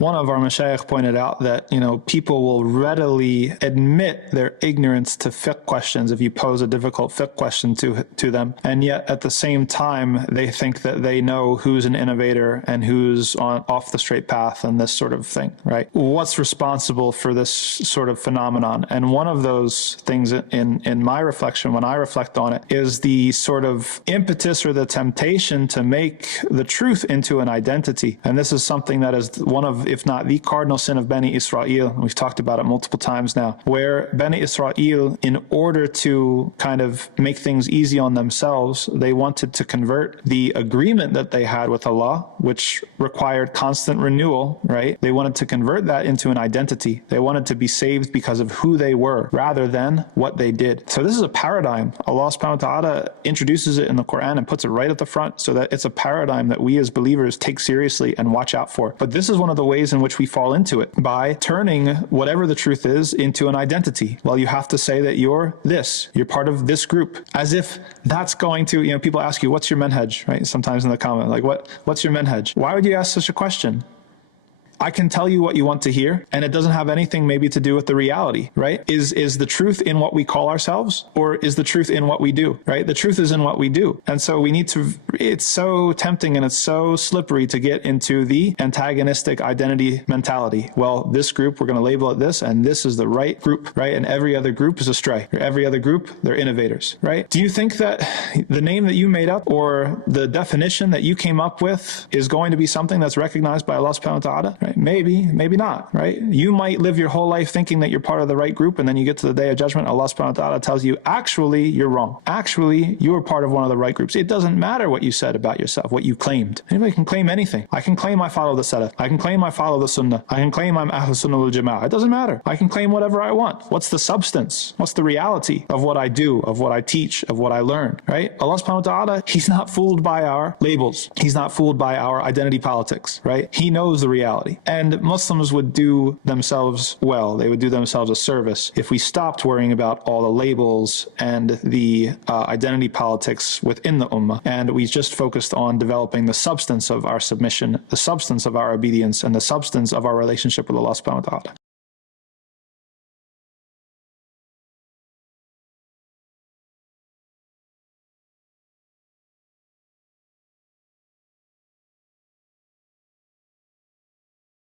one of our mashayikh pointed out that, people will readily admit their ignorance to fiqh questions if you pose a difficult fiqh question to them. And yet at the same time, they think that they know who's an innovator and who's off the straight path and this sort of thing, right? What's responsible for this sort of phenomenon? And one of those things in my reflection, when I reflect on it, is the sort of impetus or the temptation to make the truth into an identity. And this is something that is one of, if not the cardinal sin of Bani Israel. We've talked about it multiple times now, where Bani Israel, in order to kind of make things easy on themselves, they wanted to convert the agreement that they had with Allah, which required constant renewal, right? They wanted to convert that into an identity. They wanted to be saved because of who they were rather than what they did. So this is a paradigm. Allah subhanahu wa ta'ala introduces it in the Quran and puts it right at the front so that it's a paradigm that we as believers take seriously and watch out for. But this is one of the ways in which we fall into it, by turning whatever the truth is into an identity. Well, you have to say that you're this, you're part of this group, as if that's going to, people ask you, what's your manhaj, right? Sometimes in the comment, like, what's your manhaj? Why would you ask such a question? I can tell you what you want to hear, and it doesn't have anything maybe to do with the reality, right? Is the truth in what we call ourselves, or is the truth in what we do, right? The truth is in what we do. And so we need to, it's so tempting and it's so slippery to get into the antagonistic identity mentality. Well, this group, we're going to label it this, and this is the right group, right? And every other group is astray. Every other group, they're innovators, right? Do you think that the name that you made up or the definition that you came up with is going to be something that's recognized by Allah subhanahu wa ta'ala, right? Maybe, maybe not, right? You might live your whole life thinking that you're part of the right group, and then you get to the day of judgment, Allah subhanahu wa ta'ala tells you, actually, you're wrong. Actually, you were part of one of the right groups. It doesn't matter what you said about yourself, what you claimed. Anybody can claim anything. I can claim I follow the Salaf. I can claim I follow the Sunnah. I can claim I'm Ahl Sunnah wal Jama'ah. It doesn't matter. I can claim whatever I want. What's the substance? What's the reality of what I do, of what I teach, of what I learn, right? Allah subhanahu wa ta'ala, He's not fooled by our labels. He's not fooled by our identity politics, right? He knows the reality. And Muslims would do themselves well. They would do themselves a service if we stopped worrying about all the labels and the identity politics within the ummah, and we just focused on developing the substance of our submission, the substance of our obedience, and the substance of our relationship with Allah subhanahu wa ta'ala.